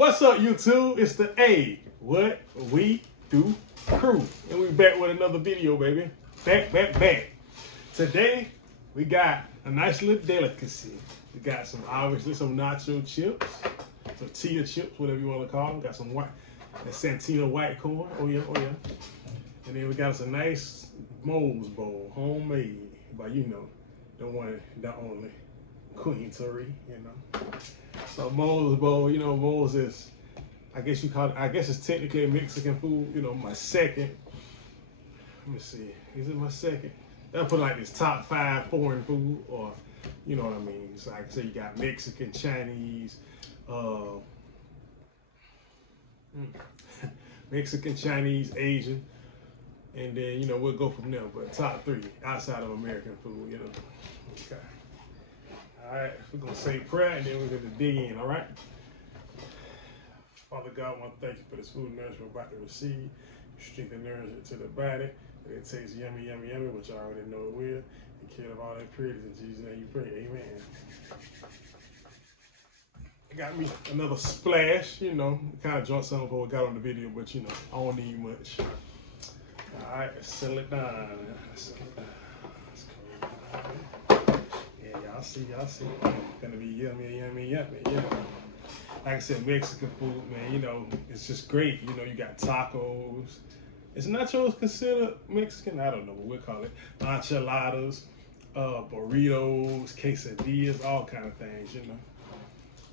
What's up, YouTube? It's the A What We Do crew. And we back with another video, baby. Back. Today, we got a nice little delicacy. We got obviously some nacho chips, tortilla chips, whatever you want to call them. Got some Santino white corn. Oh yeah. And then we got us a nice Moes bowl, homemade by, the one, the only, Queen Turi, So Moes bowl, Moes is, I guess it's technically Mexican food, my second. Let me see, is it my second? I'll put like this top 5 foreign food, or, you know what I mean? So I can say you got Mexican, Chinese, Mexican, Chinese, Asian, and then, we'll go from there, but top 3 outside of American food, Okay. All right, we're going to say prayer, and then we're going to dig in, all right? Father God, I want to thank you for this food and nourishment we're about to receive. Strength and nourishment to the body. And it tastes yummy, which I already know it will. And kill of all that pretties. In Jesus' name you pray, amen. I got me another splash, kind of drunk something before we got on the video, but, I don't need much. All right, let's settle it down. Let's go. Yeah, y'all see. It's gonna be yummy. Like I said, Mexican food, man, it's just great. You got tacos. Is nachos considered Mexican? I don't know what we call it. Enchiladas, burritos, quesadillas, all kind of things,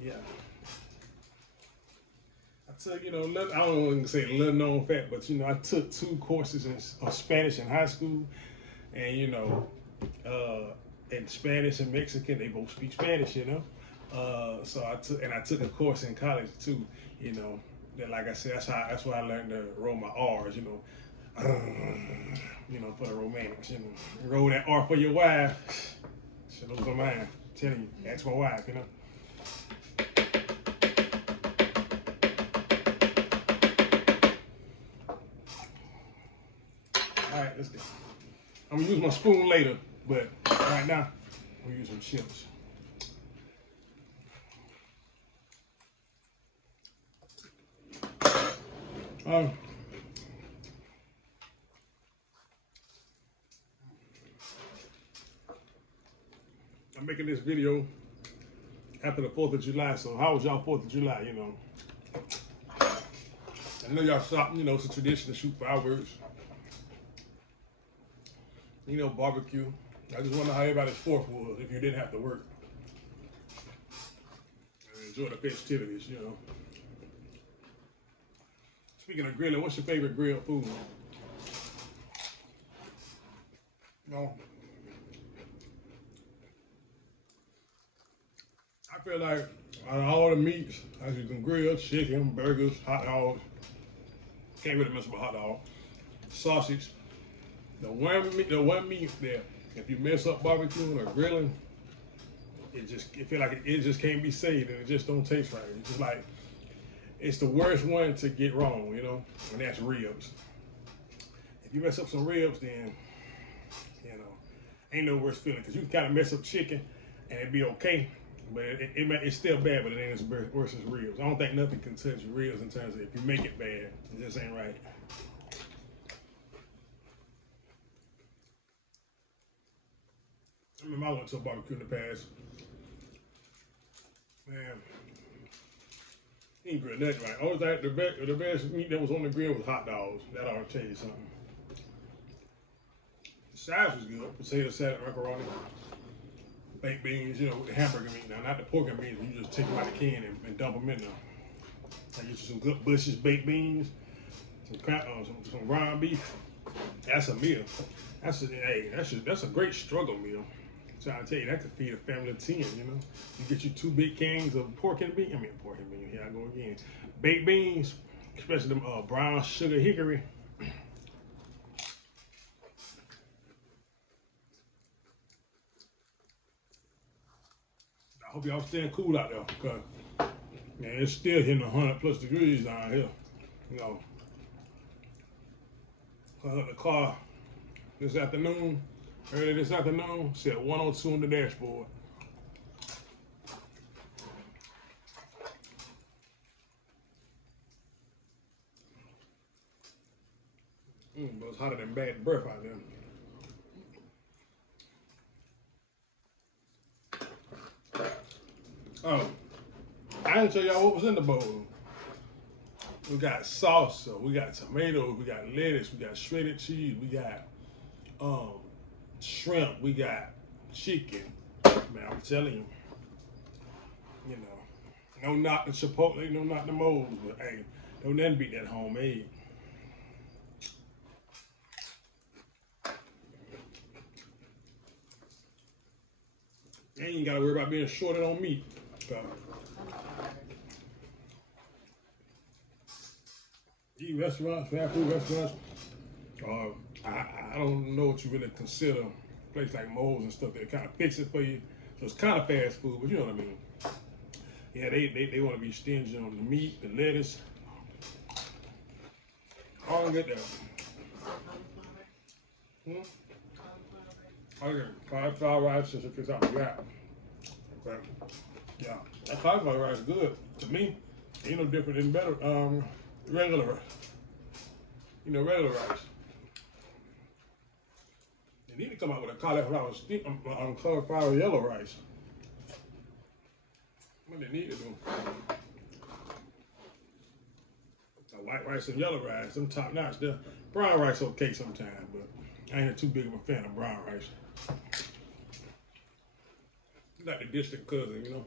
Yeah. I took, I don't want to say a little known fact, but, I took 2 courses of Spanish in high school. And, in Spanish and Mexican, they both speak Spanish, So I took a course in college too, that, like I said, that's why I learned to roll my R's, for the romantics, roll that R for your wife. Shit, those are mine. I'm telling you, ask my wife, All right, let's go. I'm gonna use my spoon later, but right now, we're using chips. I'm making this video after the 4th of July, so how was y'all 4th of July, I know y'all shot, it's a tradition to shoot fireworks. Barbecue. I just wonder how everybody's 4th was if you didn't have to work. And enjoy the festivities, Speaking of grilling, what's your favorite grilled food? I feel like out of all the meats, as you can grill, chicken, burgers, hot dogs. Can't really mess with a hot dog. Sausage. The one meat that if you mess up barbecuing or grilling, it feel like it just can't be saved, and it just don't taste right. It's just like, it's the worst one to get wrong, and that's ribs. If you mess up some ribs, then, ain't no worse feeling, because you can kind of mess up chicken and it'd be okay, but it's still bad, but it ain't as worse as ribs. I don't think nothing can touch ribs in terms of if you make it bad, it just ain't right. I remember I went to a barbecue in the past. Man, he ain't grilled nothing right. Always like the best meat that was on the grill was hot dogs. That ought to tell you something. The size was good. Potato salad, macaroni, baked beans, with the hamburger meat. Now, not the pork and beans. You just take them out of the can and dump them in there. I get you some good Bush's baked beans, some ground beef. That's a meal. That's a great struggle meal. So I tell you, that could feed a family of 10, You get you 2 big cans of pork and beans. Here I go again. Baked beans, especially them brown sugar hickory. I hope y'all staying cool out there, because, man, it's still hitting 100+ degrees down here. I got the car early this afternoon, said 102 on the dashboard. But it's hotter than bad breath out there. Oh, I didn't tell y'all what was in the bowl. We got salsa, we got tomatoes, we got lettuce, we got shredded cheese, we got shrimp, we got chicken. Man, I'm telling you know, no knock the Chipotle, no knock the Moes, but hey, don't nothing beat that homemade. You ain't gotta worry about being shorted on meat. Eat restaurants, fast food restaurants. I don't know what you really consider a place like Moes and stuff that kind of fix it for you. So it's kind of fast food, but you know what I mean. Yeah, they want to be stingy on the meat, the lettuce. All get that. Okay, cauliflower rice is something we got. Okay. Yeah, that cauliflower rice is good. To me, ain't no different than better regular rice. You know, regular rice. They need to come out with a cauliflower yellow rice. What they need to do. The white rice and yellow rice, them top notch. The brown rice okay sometimes, but I ain't too big of a fan of brown rice. Like the distant cousin, you know.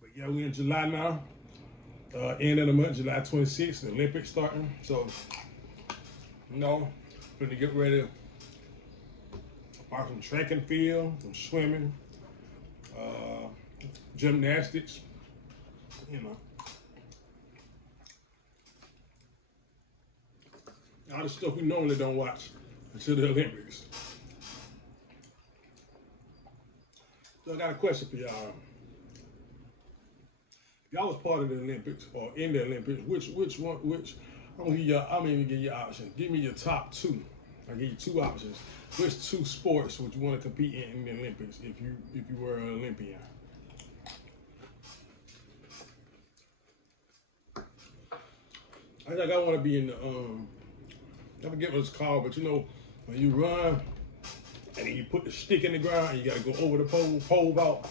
But yeah, we in July now. End of the month, July 26th, the Olympics starting. So, you know, going to get ready for some track and field, some swimming, gymnastics, you know. All the stuff we normally don't watch until the Olympics. So I got a question for y'all. If y'all was part of the Olympics or in the Olympics, I'm gonna even give you options. Give me your top two. I'll give you two options. Which two sports would you want to compete in the Olympics if you were an Olympian? I think I want to be in the I forget what it's called, but you know when you run and then you put the stick in the ground and you got to go over the pole vault.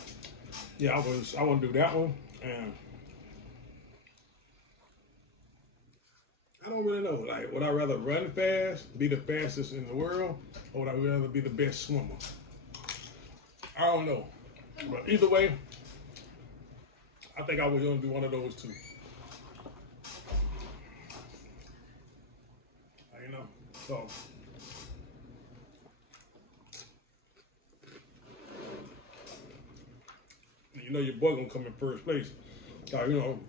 Yeah, I want to do that one. And I don't really know. Like, would I rather run fast, be the fastest in the world, or would I rather be the best swimmer? I don't know. But either way, I think I was going to do one of those two. You know, so. You know your boy gonna come in first place. You know,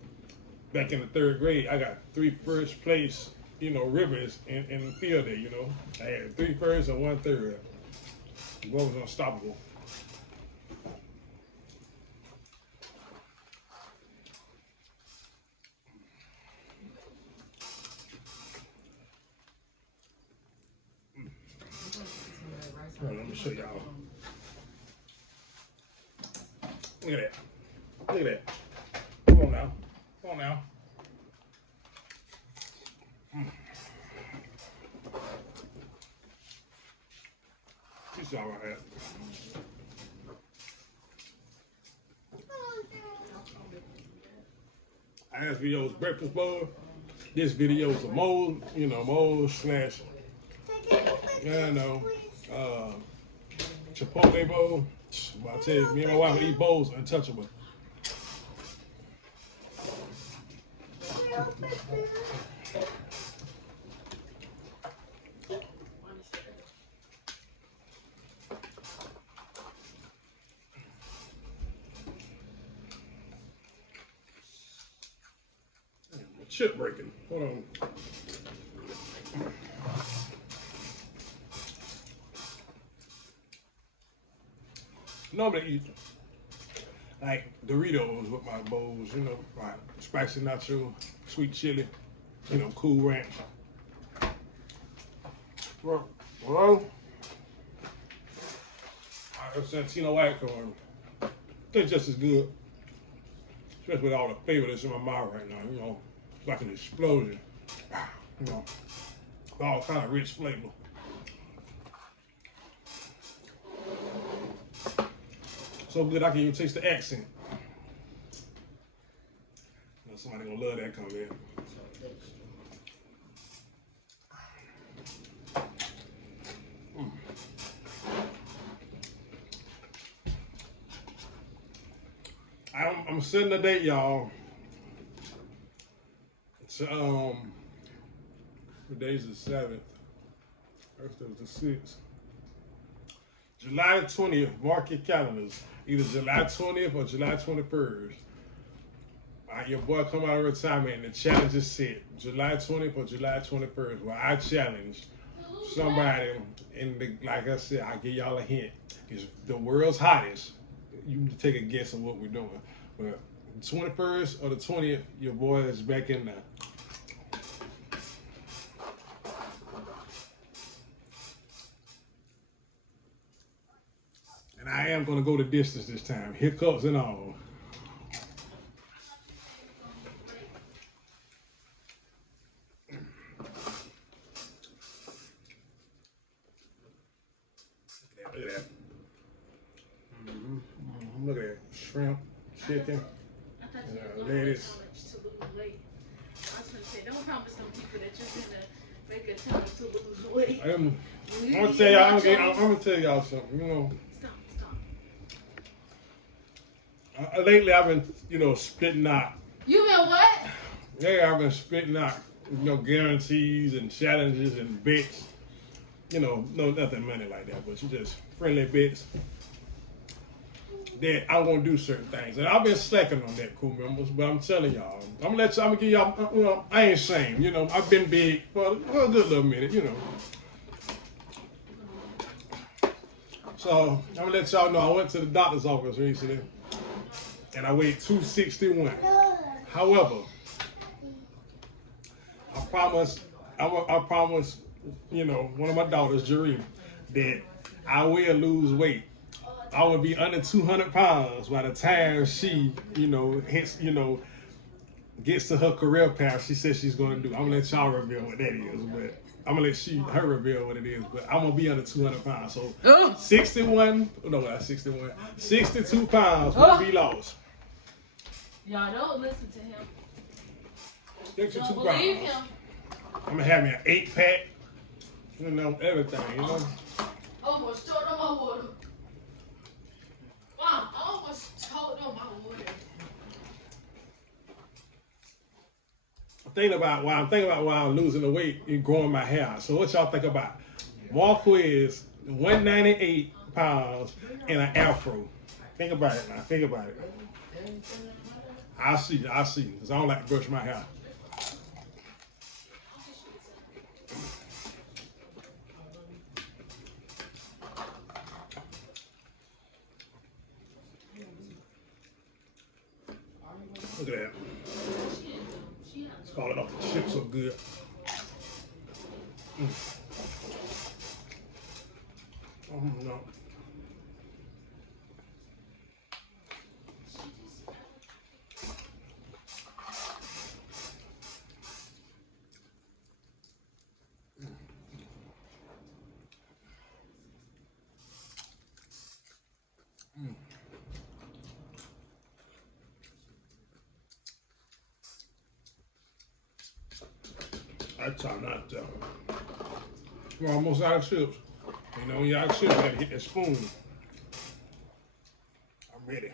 back in the third grade, I got 3 first place, you know, ribbons in the field day, you know. I had 3 firsts and 1 third. The boy was unstoppable. Right, let me show y'all. Look at that. Look at that. Come on now. Come on now. It's all right. I asked video's breakfast bowl. This video is a Moes, you know, Moes slash, you know, Chipotle bowl. But I tell you, me and my wife would eat bowls untouchable. Chip breaking. Hold on. Normally eat like Doritos with my bowls, you know, like spicy nacho, sweet chili, you know, Cool Ranch. Well, or Santino white corn. They're just as good. Especially with all the flavor that's in my mouth right now, you know. It's like an explosion. You know, all kind of rich flavor. So good I can even taste the accent. You know, somebody gonna love that coming in. I'm setting the date, y'all. It's today's the 7th. First was the 6th. July 20th, mark your calendars. Either July 20th or July 21st. Your boy come out of retirement and the challenge is set. July 20th or July 21st, where I challenge somebody, and like I said, I give y'all a hint. It's the world's hottest. You can take a guess on what we're doing. But the 21st or the 20th, your boy is back in there. And I am going to go the distance this time, hiccups and all. Look at that. Look at that. Shrimp, chicken, lettuce. To lose weight. I was going to say, don't promise some people that you're going to make a challenge to lose weight. I'm gonna tell y'all something. You know, stop. Lately I've been, you know, spitting out. You been what? Yeah, I've been spitting out, you know, guarantees and challenges and bets. You know, no nothing money like that, but you just friendly bets that I'm gonna do certain things. And I've been slacking on that, cool members, but I'm telling y'all, I'm gonna give y'all, you know, I ain't ashamed, you know, I've been big for a good little minute, you know. So I'm gonna let y'all know I went to the doctor's office recently and I weighed 261. However, I promise, you know, one of my daughters, Jaree, that I will lose weight. I will be under 200 pounds by the time she, you know, hits, you know, gets to her career path. She says she's going to do. I'm gonna let y'all reveal what that is, but I'm gonna let her reveal what it is. But I'm gonna be under 200 pounds. So 61, no, not 61, 62 pounds will be lost. Y'all don't listen to him. 62 Don't pounds. believe him. I'm gonna have me an 8-pack. You know, everything. You know. Almost choked on my water. Wow, I almost choked on my water. I'm thinking about why I'm losing the weight and growing my hair. So what y'all think about? Marquez, 198 pounds and an afro. Think about it now. Think about it. I'll see, because I don't like to brush my hair. Look at that. It's falling off the chip so good. Oh, no. I try not to. We're almost out of chips. You know, when you're out of chips, you gotta hit that spoon. I'm ready.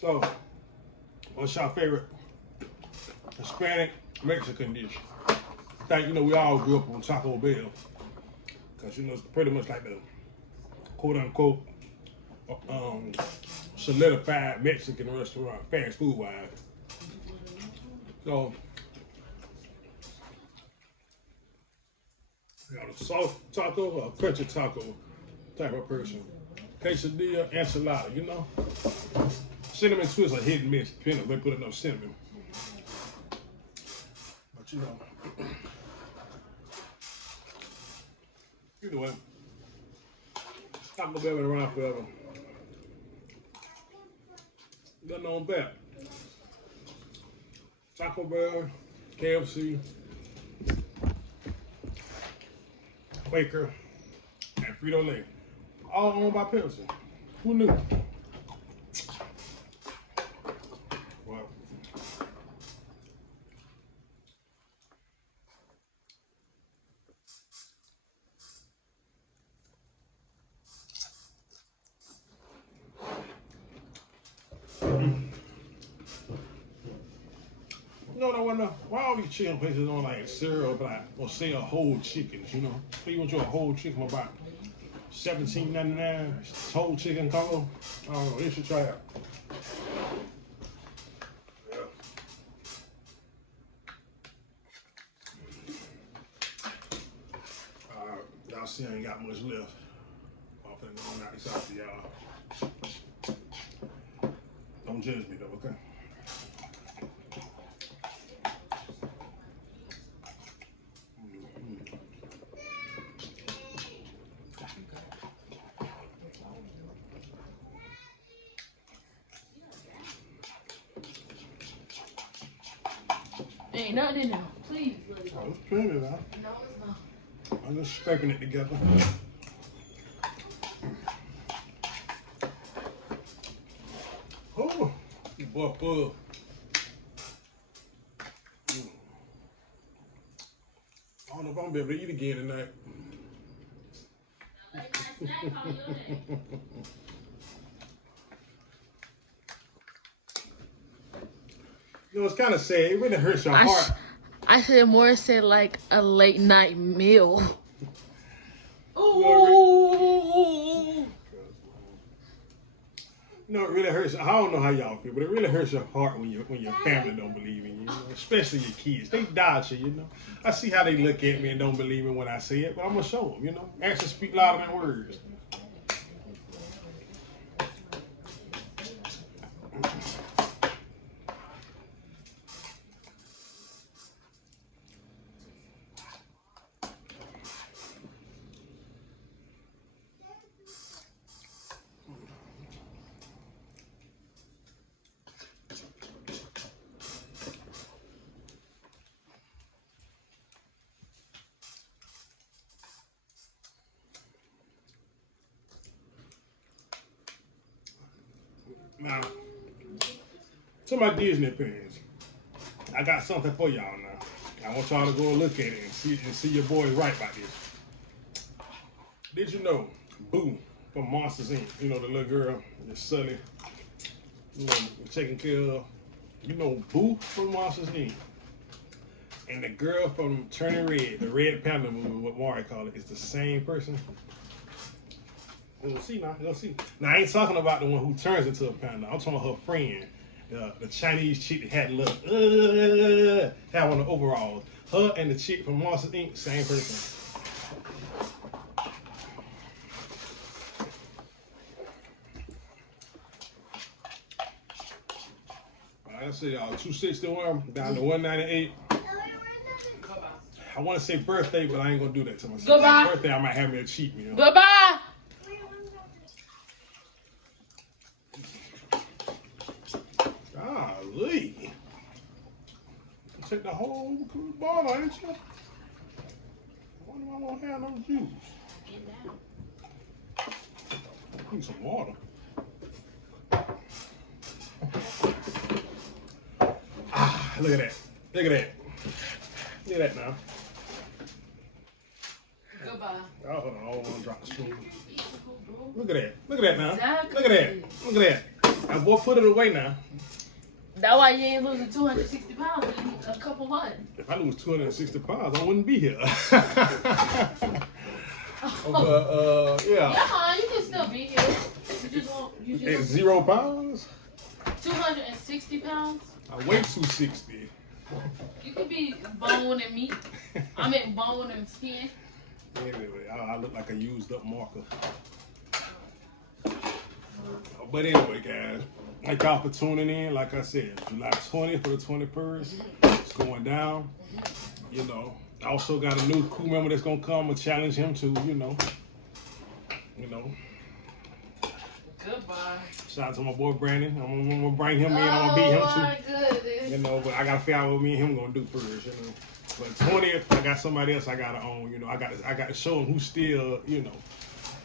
So, what's your favorite Hispanic Mexican dish? In fact, you know, we all grew up on Taco Bell. Because, you know, it's pretty much like the quote-unquote solidified Mexican restaurant, fast food-wise. So, Got a soft taco or a crunchy taco type of person. Quesadilla, enchilada, you know? Cinnamon twists are hit and miss, depending on if they put enough cinnamon. But you know, either way, Taco Bell been around forever. Nothing on that. Taco Bell, KFC, Quaker, and Frito-Lay. All owned by Pepsi. Who knew? Well, you know what I wonder? Why all these chicken places on like cereal or sell whole chickens, you know? So you want your whole chicken about $17.99, whole chicken combo? I don't know, you should try it out. Yeah. Y'all see I ain't got much left. I'm finna go on out this out to y'all. Don't judge me though, okay? Ain't nothing in there. Please. Oh, it's plenty now. No, it's not. I'm just scraping it together. Oh, you boy full. I don't know if I'm gonna be able to eat again tonight. You know, it's kind of sad. It really hurts your heart. I should more say like a late night meal. Ooh. You know, it really hurts. I don't know how y'all feel, but it really hurts your heart when your family don't believe in you, you know? Especially your kids. They doubt you, you know. I see how they look at me and don't believe me when I say it, but I'm gonna show them, you know. Actions speak louder than words. Now, to my Disney fans, I got something for y'all now. I want y'all to go and look at it and see your boys right about this. Did you know Boo from Monsters Inc., you know, the little girl, the Sully, you know, taking care of, you know, Boo from Monsters Inc. and the girl from Turning Red, the Red Panda movie, what Mario called it, is the same person? You'll see now. You'll see. Now, I ain't talking about the one who turns into a panda. I'm talking about her friend, the Chinese chick that had had one of the overalls. Her and the chick from Monsters Inc., same person. Like I said, y'all, 261 down to 198. I want to say birthday, but I ain't gonna do that to myself. Goodbye. Birthday, I might have me a cheat meal. Goodbye. Golly. Take the whole bottle, ain't you? I wonder why I won't have no juice. Need some water. Ah, look at that. Look at that. Look at that now. Goodbye. Oh, hold on. I don't want to drop the spoon. Look at that. Look at that now. Exactly. Look at that. Look at that. Now, boy, put it away now. That's why you ain't losing 260 pounds in a couple months. If I lose 260 pounds, I wouldn't be here. Yeah. Yeah, you can still be here. You just won't. You At just 0 pounds? 260 pounds. I weigh 260. You could be bone and meat. I meant bone and skin. Anyway, I look like a used up marker. But anyway, guys, thank y'all for tuning in. Like I said, July 20th for the 21st. It's going down. You know, I also got a new crew member that's gonna come and challenge him to, you know. Goodbye. Shout out to my boy Brandon. I'm gonna bring him in. I'm gonna beat him too. My goodness. You know, but I gotta figure out what me and him gonna do first. You know, but 20th, I got somebody else I gotta own. You know, I got to show him who's still. You know,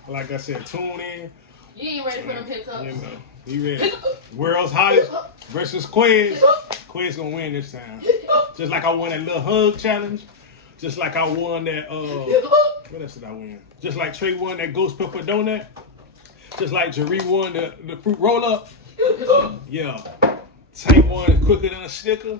like I said, tune in. You ain't ready for them hiccups. You know, he ready. World's hottest versus Quiz. Quiz gonna win this time. Just like I won that little hug challenge. Just like I won that. What else did I win? Just like Trey won that ghost pepper donut. Just like Jeree won the fruit roll up. Yeah. Tank won quicker than a sticker.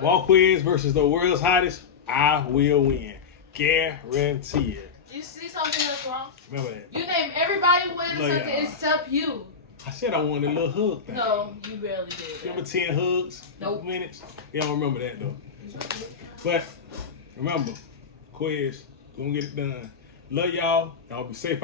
Walk Quiz versus the world's hottest. I will win. Guaranteed. You see something that's wrong? Remember that. You name everybody winning Look, something y'all. except you. I said I won the little hug thing. No, you barely did that. Remember 10 hugs? Nope. Minutes? They don't remember that though. But remember, Quiz, gonna get it done. Love y'all. Y'all be safe.